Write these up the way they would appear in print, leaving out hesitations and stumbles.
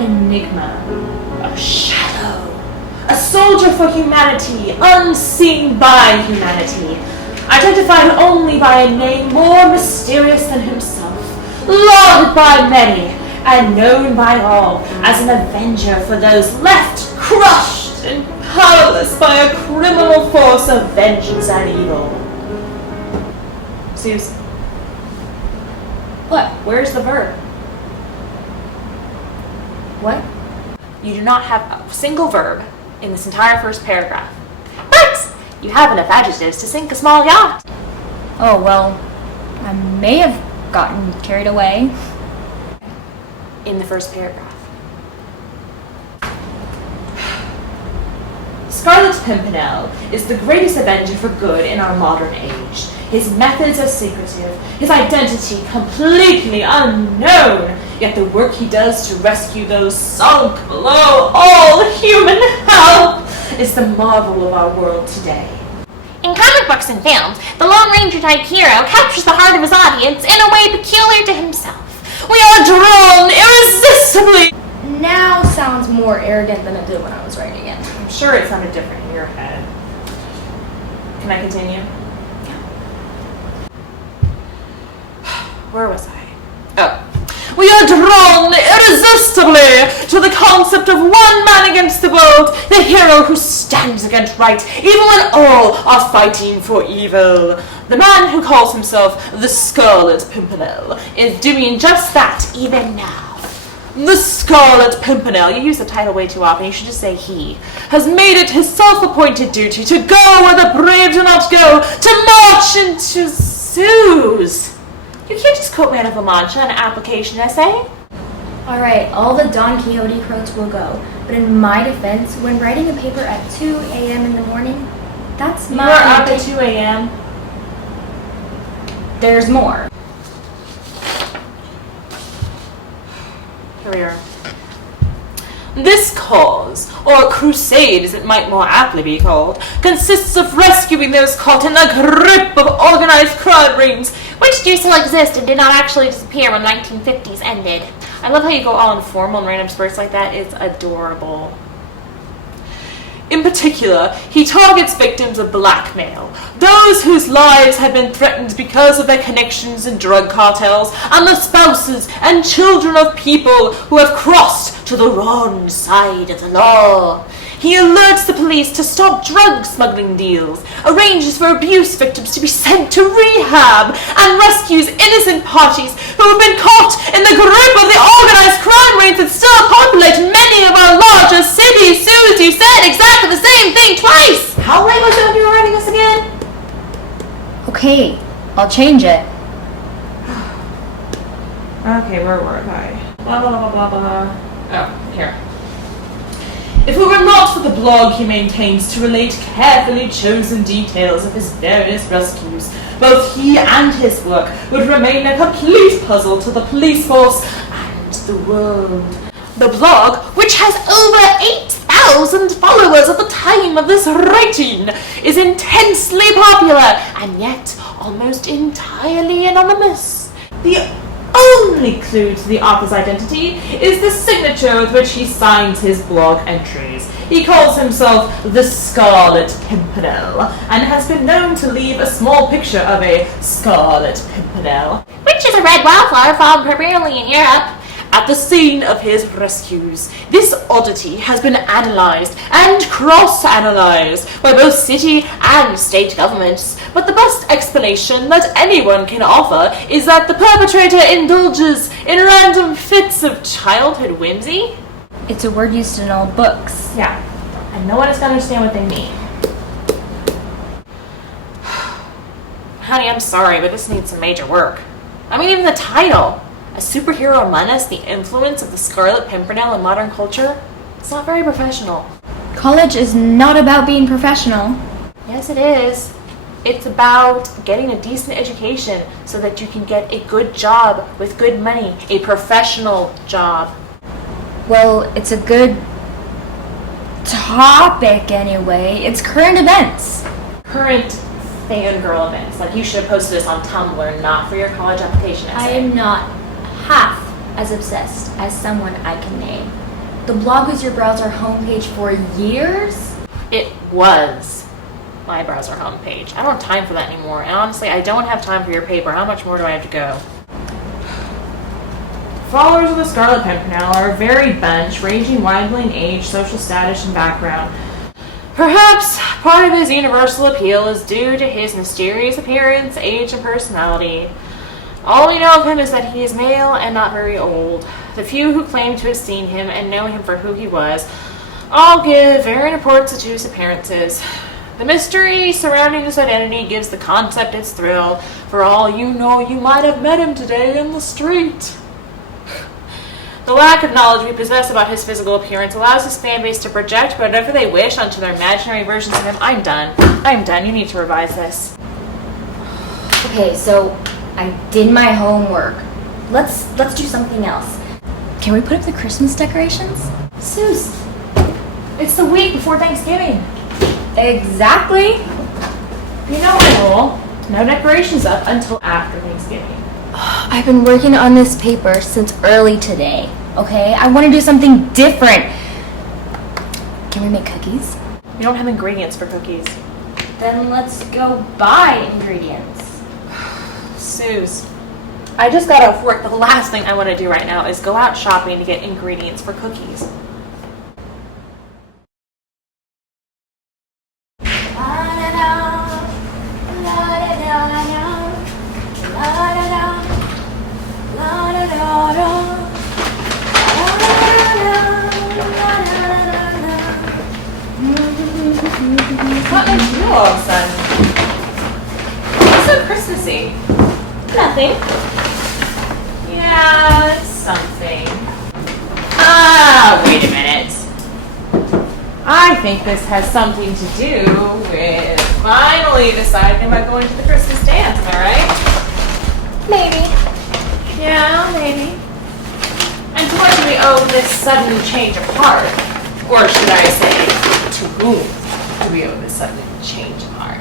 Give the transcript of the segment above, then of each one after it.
an enigma, a shadow, a soldier for humanity, unseen by humanity, identified only by a name more mysterious than himself, lauded by many, and known by all as an avenger for those left crushed and powerless by a criminal force of vengeance and evil. Suze. What? Where's the verb? What? You do not have a single verb in this entire first paragraph. But you have enough adjectives to sink a small yacht. Oh, well, I may have gotten carried away. In the first paragraph. Scarlet Pimpernel is the greatest avenger for good in our modern age. His methods are secretive, his identity completely unknown, yet the work he does to rescue those sunk below all human help is the marvel of our world today. In comic books and films, the Lone Ranger type hero captures the heart of his audience in a way peculiar to himself. We are drawn irresistibly. Now sounds more arrogant than it did when I was writing it. I'm sure it sounded different in your head. Can I continue? Where was I? Oh. We are drawn irresistibly to the concept of one man against the world, the hero who stands against right, even when all are fighting for evil. The man who calls himself the Scarlet Pimpernel is doing just that even now. The Scarlet Pimpernel, you use the title way too often, you should just say he, has made it his self-appointed duty to go where the brave do not go, to march and to Suze. You can't just quote me out of a mantra in an application essay. Alright, all the Don Quixote quotes will go, but in my defense, when writing a paper at 2 a.m. in the morning, that's my... You are up at 2 a.m.? There's more. Here we are. This cause, or crusade as it might more aptly be called, consists of rescuing those caught in the grip of organized crime rings, Which do still exist and did not actually disappear when the 1950s ended. I love how you go all informal and random spurts like that. It's adorable. In particular, he targets victims of blackmail, those whose lives had been threatened because of their connections in drug cartels, and the spouses and children of people who have crossed to the wrong side of the law. He alerts the police to stop drug smuggling deals, arranges for abuse victims to be sent to rehab, and rescues innocent parties who have been caught in the grip of the organized crime rings that still populate many of our larger cities. Suze, you said exactly the same thing twice! How late was it when you were writing this again? Okay, I'll change it. Okay, where were I? Blah, blah, blah, blah, blah. Oh, here. If it were not for the blog he maintains to relate carefully chosen details of his various rescues, both he and his work would remain a complete puzzle to the police force and the world. The blog, which has over 8,000 followers at the time of this writing, is intensely popular and yet almost entirely anonymous. The only clue to the author's identity is the signature with which he signs his blog entries. He calls himself the Scarlet Pimpernel and has been known to leave a small picture of a Scarlet Pimpernel, Which is a red wildflower found primarily in Europe. at the scene of his rescues. This oddity has been analysed and cross-analysed by both city and state governments, but the best explanation that anyone can offer is that the perpetrator indulges in random fits of childhood whimsy. It's a word used in all books. Yeah, and no one is going to understand what they mean. Honey, I'm sorry, but this needs some major work. I mean, even the title, A Superhero Menace, the Influence of the Scarlet Pimpernel in Modern Culture, it's not very professional. College is not about being professional. Yes, it is. It's about getting a decent education so that you can get a good job with good money, a professional job. Well, it's a good topic anyway. It's current events. Current fangirl events. Like, you should have posted this on Tumblr, not for your college application essay. I am not half as obsessed as someone I can name. The blog was your browser homepage for years? It was my browser homepage. I don't have time for that anymore. And honestly, I don't have time for your paper. How much more do I have to go? Followers of the Scarlet Pimpernel are a varied bunch, ranging widely in age, social status, and background. Perhaps part of his universal appeal is due to his mysterious appearance, age, and personality. All we know of him is that he is male and not very old. The few who claim to have seen him and know him for who he was all give varying importance to his appearances. The mystery surrounding his identity gives the concept its thrill. For all you know, you might have met him today in the street. The lack of knowledge we possess about his physical appearance allows his fan base to project whatever they wish onto their imaginary versions of him. I'm done. You need to revise this. Okay, so I did my homework. Let's do something else. Can we put up the Christmas decorations? Suze, it's the week before Thanksgiving. Exactly. You know my rule. No decorations up until after Thanksgiving. I've been working on this paper since early today, okay? I want to do something different. Can we make cookies? We don't have ingredients for cookies. Then let's go buy ingredients. Suze, I just got off work. The last thing I want to do right now is go out shopping to get ingredients for cookies. What makes you all of a sudden? What's so Christmassy? Nothing. Yeah, it's something. Wait a minute. I think this has something to do with finally deciding about going to the Christmas dance, am I right? Maybe. Yeah, maybe. And to what do we owe this sudden change of heart? Or should I say, to whom do we owe this sudden change of heart?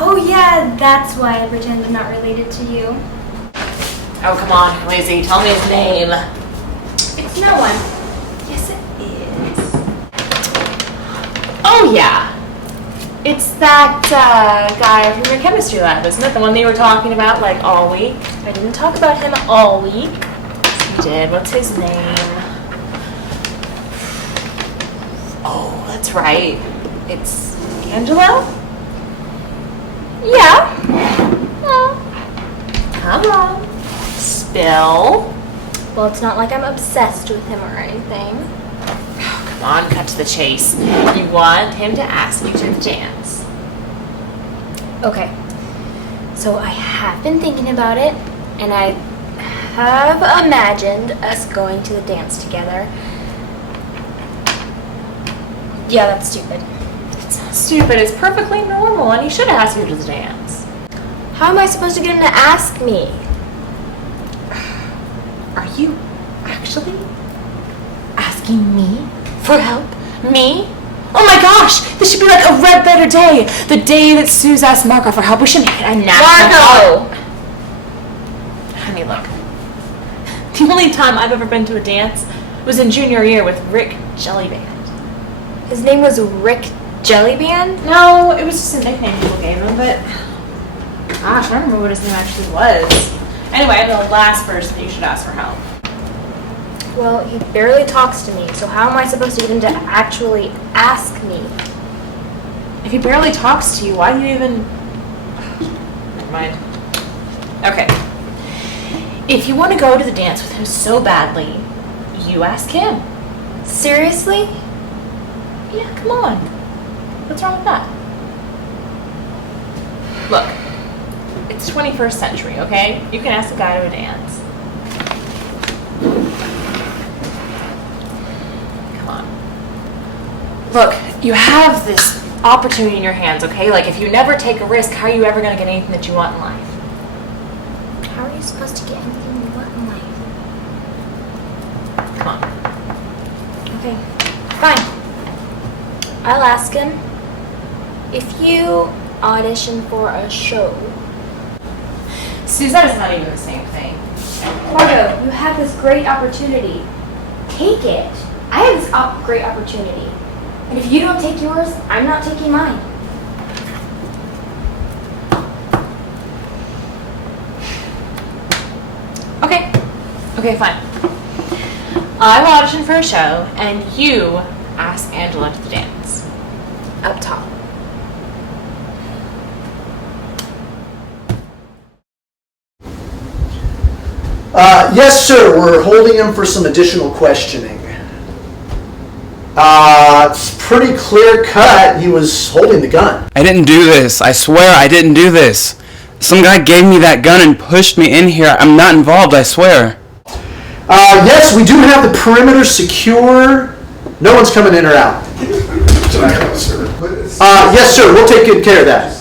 Oh yeah, that's why I pretend I'm not related to you. Oh, come on, Lizzie, tell me his name. It's no one. Yes, it is. Oh yeah. It's that guy from your chemistry lab, isn't it? The one they were talking about like all week. I didn't talk about him all week. You did. What's his name? Oh, that's right. It's Angelo? Yeah. Well, come on. Spill. Well, it's not like I'm obsessed with him or anything. Come on, cut to the chase. You want him to ask you to the dance. Okay. So I have been thinking about it, and I have imagined us going to the dance together. Yeah, that's stupid. It's not stupid. It's perfectly normal, and he should have asked you to the dance. How am I supposed to get him to ask me? Are you actually asking me for help? Me? Oh my gosh! This should be like a red letter day. The day that Suze asked Margot for help. We should make it a national. Margot! Honey, look. The only time I've ever been to a dance was in junior year with Rick Jellyband. His name was Rick Jellyband? No, it was just a nickname people gave him, but gosh, I don't remember what his name actually was. Anyway, I'm the last person that you should ask for help. Well, he barely talks to me, so how am I supposed to get him to actually ask me? If he barely talks to you, why do you even... Never mind. Okay. If you want to go to the dance with him so badly, you ask him. Seriously? Yeah, come on. What's wrong with that? Look, it's 21st century, okay? You can ask a guy to a dance. Come on. Look, you have this opportunity in your hands, okay? Like, if you never take a risk, how are you ever going to get anything that you want in life? How are you supposed to get anything you want in life? Come on. Okay, fine. I'll ask him. If you audition for a show... Suzanne is not even the same thing. Margot, you have this great opportunity. take it. I have this great opportunity. And if you don't take yours, I'm not taking mine. Okay, fine. I will audition for a show, and you ask Angela to the dance. Up top. Yes, sir. We're holding him for some additional questioning. It's pretty clear cut. He was holding the gun. I didn't do this. I swear I didn't do this. Some guy gave me that gun and pushed me in here. I'm not involved, I swear. Yes, we do have the perimeter secure. No one's coming in or out. Yes, sir. We'll take good care of that.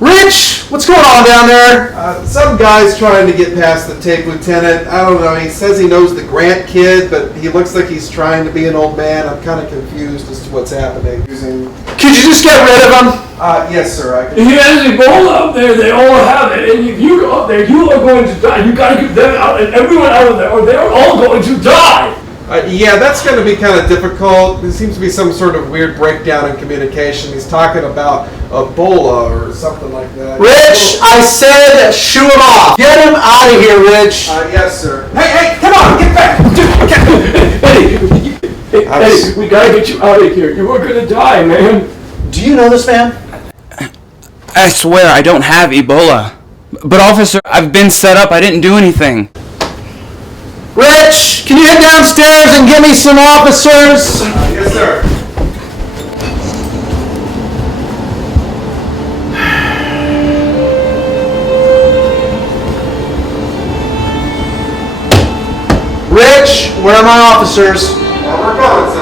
Rich, what's going on down there? Some guy's trying to get past the tape lieutenant. I don't know. He says he knows the Grant kid, but he looks like he's trying to be an old man. I'm kind of confused as to what's happening. Could you just get rid of him? Yes, sir. He has Ebola up there. They all have it. And if you go up there, you are going to die. You got to get them out and everyone out of there, or they are all going to die. Yeah, that's going to be kind of difficult. There seems to be some sort of weird breakdown in communication. He's talking about Ebola or something like that. Rich, I said shoo him off. Get him out of here, Rich. Yes, sir. Hey, come on, get back. Eddie, we got to get you out of here. You are going to die, man. Do you know this man? I swear I don't have Ebola. But officer, I've been set up. I didn't do anything. Rich, can you head downstairs and give me some officers? Yes, sir. Rich, where are my officers? We're going, sir.